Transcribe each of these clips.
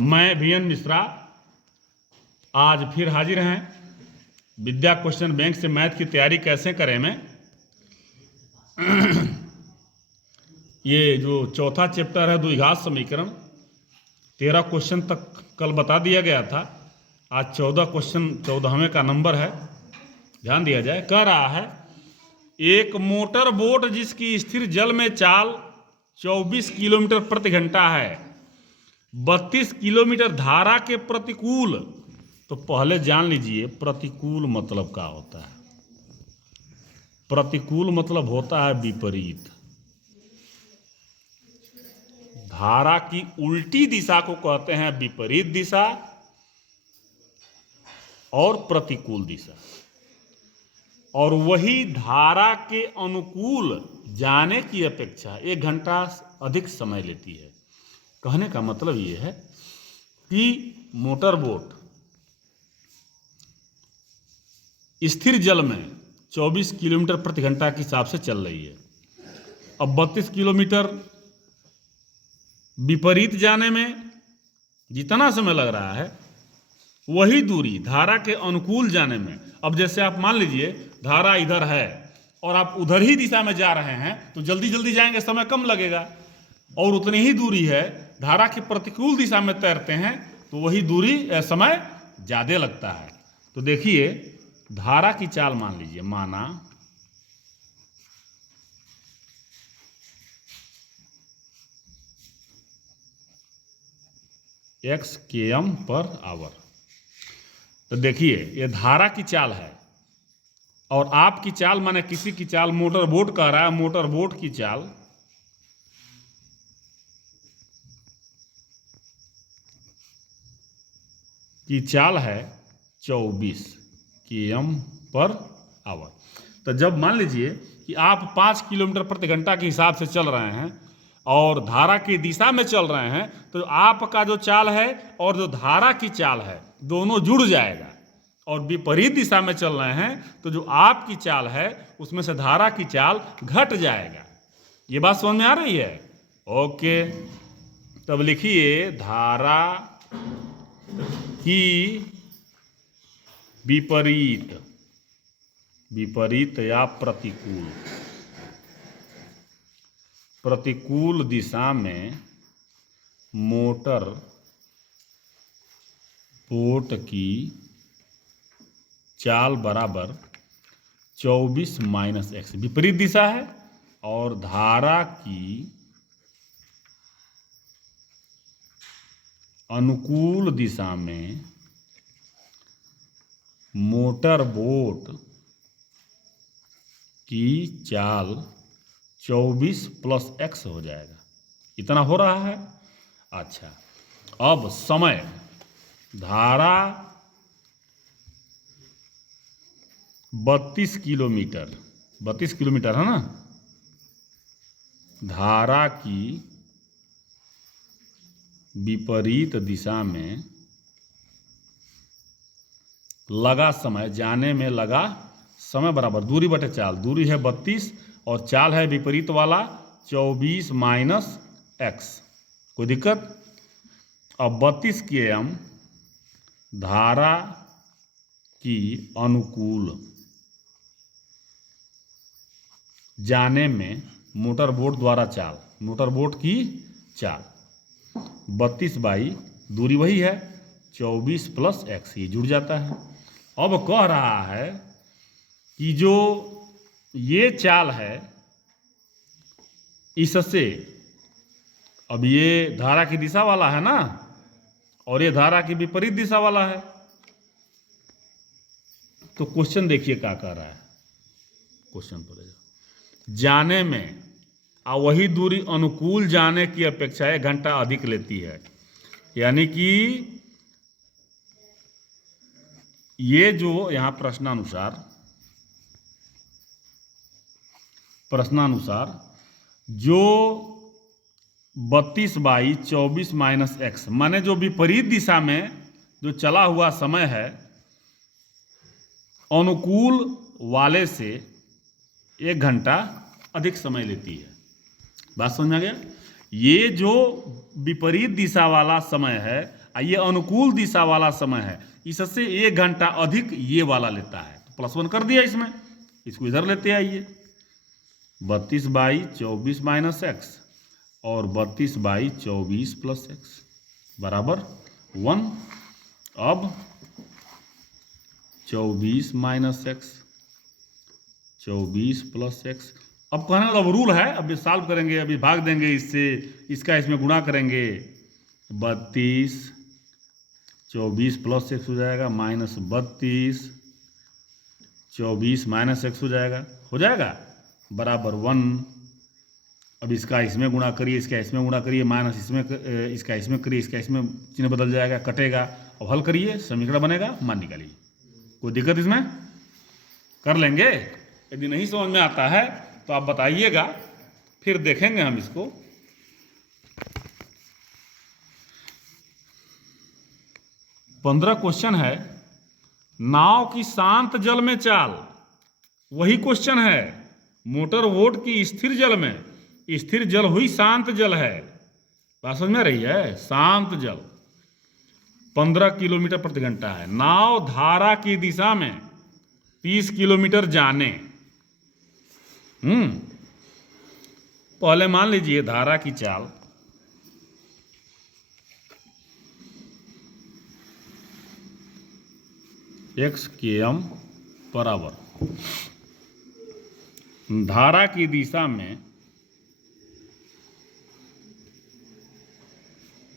मैं वीएन मिश्रा आज फिर हाजिर हैं विद्या क्वेश्चन बैंक से मैथ की तैयारी कैसे करें में। ये जो चौथा चैप्टर है द्विघात समीकरण 13 क्वेश्चन तक कल बता दिया गया था। आज 14 क्वेश्चन 14वें का नंबर है, ध्यान दिया जाए। कह रहा है एक मोटर बोट जिसकी स्थिर जल में चाल 24 किलोमीटर प्रति घंटा है, 32 किलोमीटर धारा के प्रतिकूल। तो पहले जान लीजिए प्रतिकूल मतलब क्या होता है। प्रतिकूल मतलब होता है विपरीत। धारा की उल्टी दिशा को कहते हैं विपरीत दिशा और प्रतिकूल दिशा, और वही धारा के अनुकूल जाने की अपेक्षा 1 घंटा अधिक समय लेती है। कहने का मतलब ये है कि मोटर बोट स्थिर जल में 24 किलोमीटर प्रति घंटा के हिसाब से चल रही है। अब 32 किलोमीटर विपरीत जाने में जितना समय लग रहा है वही दूरी धारा के अनुकूल जाने में। अब जैसे आप मान लीजिए धारा इधर है और आप उधर ही दिशा में जा रहे हैं तो जल्दी जल्दी जाएंगे, समय कम लगेगा। और उतनी ही दूरी है धारा की प्रतिकूल दिशा में तैरते हैं तो वही दूरी समय ज़्यादा लगता है। तो देखिए धारा की चाल मान लीजिए, माना x km/h। तो देखिए ये धारा की चाल है और आपकी चाल माने किसी की चाल, मोटर बोट कह रहा है, मोटर बोट की चाल है 24 km/h। तो जब मान लीजिए कि आप 5 किलोमीटर प्रति घंटा के हिसाब से चल रहे हैं और धारा की दिशा में चल रहे हैं तो आपका जो चाल है और जो धारा की चाल है दोनों जुड़ जाएगा। और विपरीत दिशा में चल रहे हैं तो जो आपकी चाल है उसमें से धारा की चाल घट जाएगा। ये बात समझ में आ रही है? ओके, तब लिखिए धारा की विपरीत या प्रतिकूल दिशा में मोटर बोट की चाल बराबर 24 - x, विपरीत दिशा है, और धारा की अनुकूल दिशा में मोटर बोट की चाल 24 + x हो जाएगा। इतना हो रहा है। अच्छा, अब समय, धारा 32 किलोमीटर है ना। धारा की विपरीत दिशा में लगा समय, जाने में लगा समय बराबर दूरी बटे चाल। दूरी है 32 और चाल है विपरीत वाला 24 - x। कोई दिक्कत? अब 32 km धारा की अनुकूल जाने में मोटर बोट द्वारा चाल, मोटर बोट की चाल 32 बाई दूरी वही है 24 + x, ये जुड़ जाता है। अब कह रहा है कि जो ये चाल है इससे, अब ये धारा की दिशा वाला है ना और ये धारा की विपरीत दिशा वाला है। तो क्वेश्चन देखिए क्या कह रहा है। क्वेश्चन पढ़ेगा, जाने में वही दूरी अनुकूल जाने की अपेक्षा 1 घंटा अधिक लेती है। यानी कि ये जो यहाँ प्रश्नानुसार जो 32 बाई 24 - x माने जो विपरीत दिशा में जो चला हुआ समय है अनुकूल वाले से 1 घंटा अधिक समय लेती है। बात समझ में आ गया? ये जो विपरीत दिशा वाला समय है ये अनुकूल दिशा वाला समय है, इससे 1 घंटा अधिक ये वाला लेता है। तो +1 कर दिया इसमें, इसको इधर लेते आइए। 32/24 माइनस एक्स और 32/24 प्लस एक्स बराबर 1। अब 24 माइनस एक्स, 24 प्लस एक्स। अब कहना अब रूल है, अभी सॉल्व करेंगे, अभी भाग देंगे इससे, इसका इसमें गुणा करेंगे। 32 24 प्लस एक्स हो जाएगा माइनस 32 24 माइनस एक्स हो जाएगा बराबर 1। अब इसका इसमें गुणा करिए, इसका इसमें गुणा करिए, माइनस इसमें, इसका इसमें करिए, इसका इसमें चिन्ह बदल जाएगा, कटेगा। अब हल करिए, समीकरण बनेगा, मान निकालिए। कोई दिक्कत इसमें? कर लेंगे। यदि नहीं समझ में आता है तो आप बताइएगा, फिर देखेंगे हम इसको। पंद्रह क्वेश्चन है, नाव की शांत जल में चाल। वही क्वेश्चन है, मोटर बोट की स्थिर जल में। स्थिर जल हुई शांत जल है, बात समझ में रही है? शांत जल 15 किलोमीटर प्रति घंटा है। नाव धारा की दिशा में 30 किलोमीटर जाने। पहले मान लीजिए धारा की चाल x km पर आवर, धारा की दिशा में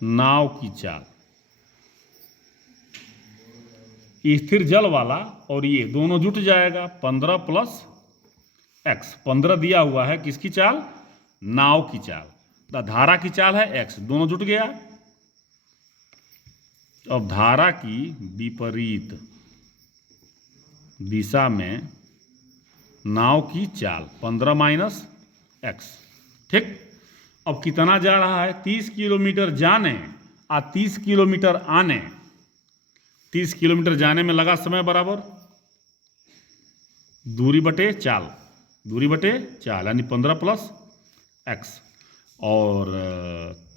नाव की चाल, स्थिर जल वाला और ये दोनों जुट जाएगा। 15 प्लस x, 15 दिया हुआ है किसकी चाल? नाव की चाल। धारा की चाल है x, दोनों जुट गया। अब धारा की विपरीत दिशा में नाव की चाल 15 माइनस x, ठीक। अब कितना जा रहा है? 30 किलोमीटर जाने और 30 किलोमीटर आने। 30 किलोमीटर जाने में लगा समय बराबर दूरी बटे चाल, दूरी बटे चाल, यानी 15 प्लस x। और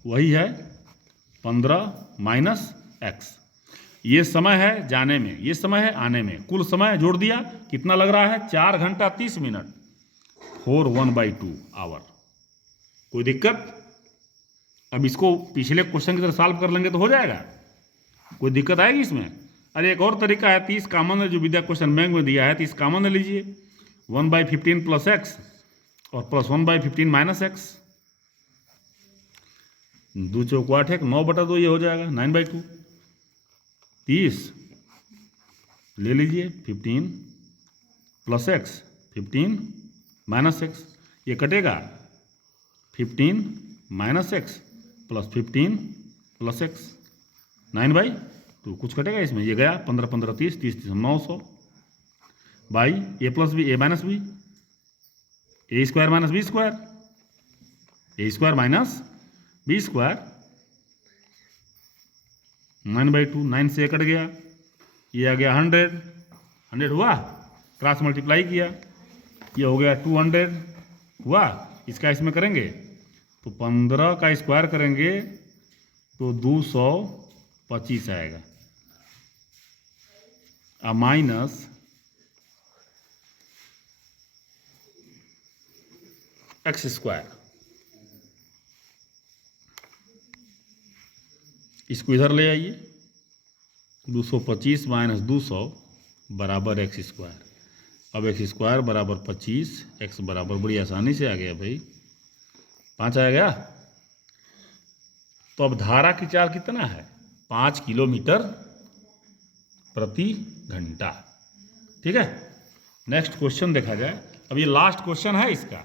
वही है 15 माइनस x। ये समय है जाने में, ये समय है आने में। कुल समय जोड़ दिया, कितना लग रहा है? 4 घंटा 30 मिनट, 4/1/2 आवर। कोई दिक्कत? अब इसको पिछले क्वेश्चन की तरह सॉल्व कर लेंगे तो हो जाएगा। कोई दिक्कत आएगी इसमें? अरे एक और तरीका है, 30 कॉमन है, जो विद्या क्वेश्चन बैंक में दिया है, 30 कॉमन है लीजिए। 1/15 प्लस एक्स और प्लस 1/15 माइनस एक्स। 2 चौक 8 है, 9/2 ये हो जाएगा 9/2। 30 ले लीजिए, 15 प्लस एक्स, 15 माइनस एक्स, ये कटेगा। 15 minus x plus 15 plus x, 9/2। कुछ कटेगा इसमें, ये गया 15 15 30 30 30 900 by A plus B, A minus B, A square minus B square, A square minus B square. 9/2, 9 से कट गया, ये आ गया 100, 100 हुआ, क्रॉस मल्टीप्लाई किया, ये हो गया 200 हुआ। इसका इसमें करेंगे तो 15 का स्क्वायर करेंगे तो 225 आएगा, और माइनस एक्स स्क्वायर। इसको इधर ले आइए, 225 माइनस 200 बराबर एक्स स्क्वायर। अब एक्स स्क्वायर बराबर 25, एक्स बराबर बड़ी आसानी से आ गया भाई, 5 आ गया। तो अब धारा की चाल कितना है? 5 किलोमीटर प्रति घंटा, ठीक है। नेक्स्ट क्वेश्चन देखा जाए। अब ये लास्ट क्वेश्चन है इसका।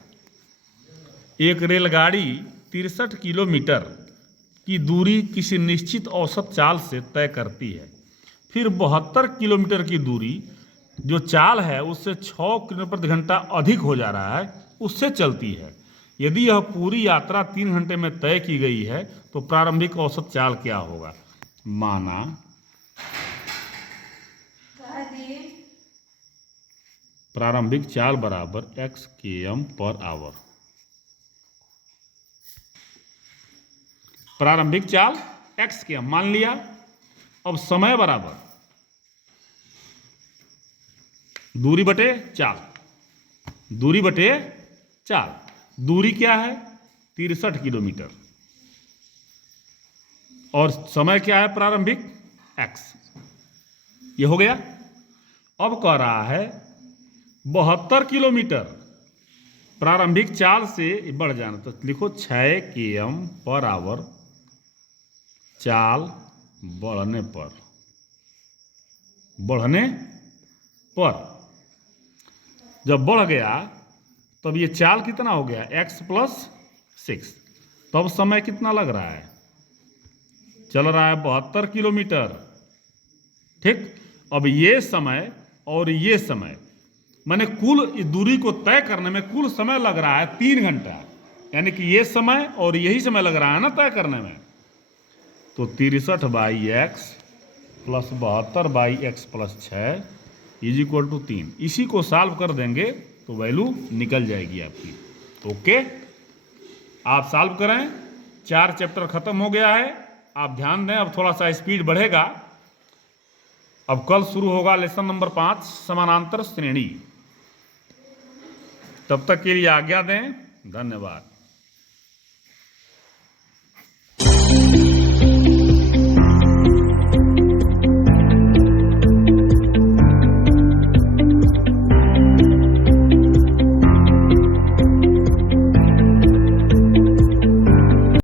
एक रेलगाड़ी 63 किलोमीटर की दूरी किसी निश्चित औसत चाल से तय करती है, फिर 72 किलोमीटर की दूरी जो चाल है उससे 6 किलोमीटर प्रति घंटा अधिक हो जा रहा है, उससे चलती है। यदि यह पूरी यात्रा 3 घंटे में तय की गई है तो प्रारंभिक औसत चाल क्या होगा? माना प्रारंभिक चाल बराबर x km पर आवर। प्रारंभिक चाल x km मान लिया, अब समय बराबर दूरी बटे चाल, दूरी बटे चाल। दूरी क्या है? 63 किलोमीटर। और समय क्या है प्रारंभिक? x। ये हो गया। अब कह रहा है 72 किलोमीटर प्रारंभिक चाल से बढ़ जाना, तो लिखो 6 km पर आवर चाल बढ़ने पर, बढ़ने पर जब बढ़ गया तब ये चाल कितना हो गया? x + 6। तब समय कितना लग रहा है? चल रहा है 72 किलोमीटर। ठीक। अब ये समय और ये समय, माने कुल दूरी को तय करने में कुल समय लग रहा है 3 घंटा। यानी कि ये समय और यही समय लग रहा है ना तय करने में। तो 63/x + 72/x + 6 = 3। इसी को सॉल्व कर देंगे तो वैल्यू निकल जाएगी आपकी। ओके, आप सॉल्व करें। 4 चैप्टर खत्म हो गया है। आप ध्यान दें, अब थोड़ा सा स्पीड बढ़ेगा। अब कल शुरू होगा लेसन नंबर 5, समानांतर श्रेणी। तब तक के लिए आज्ञा दें। धन्यवाद।